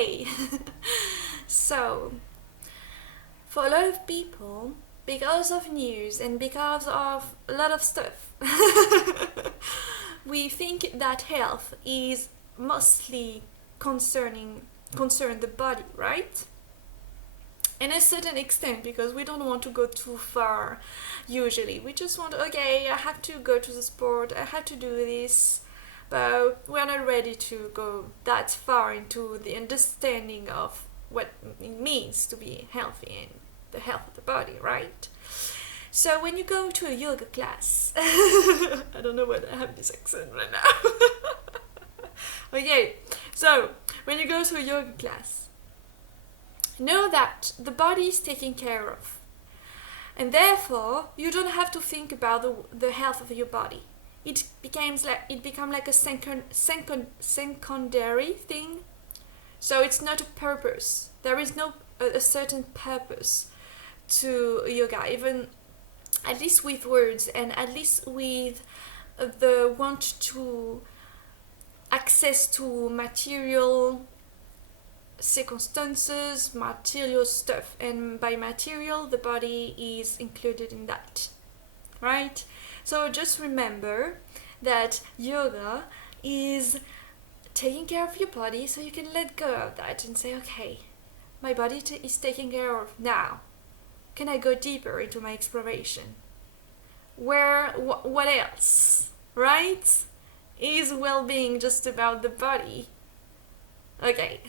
Okay. So, for a lot of people, because of news and because of a lot of stuff, we think that health is mostly concern the body, right? In a certain extent, because we don't want to go too far. Usually we just want, okay, I have to go to the sport, I have to do this, but we're not ready to go that far into the understanding of what it means to be healthy and the health of the body, right? So when you go to a yoga class, I don't know whether I have this accent right now. Okay, so when you go to a yoga class, know that the body is taken care of, and therefore you don't have to think about the health of your body. It becomes like a secondary thing. So it's not a purpose. There is no a certain purpose to yoga, even at least with words and at least with the want to access to material circumstances, material stuff, and by material, the body is included in that, right? So just remember that yoga is taking care of your body, so you can let go of that and say, okay, my body is taken care of now. Can I go deeper into my exploration? What else, right? Is well-being just about the body? Okay.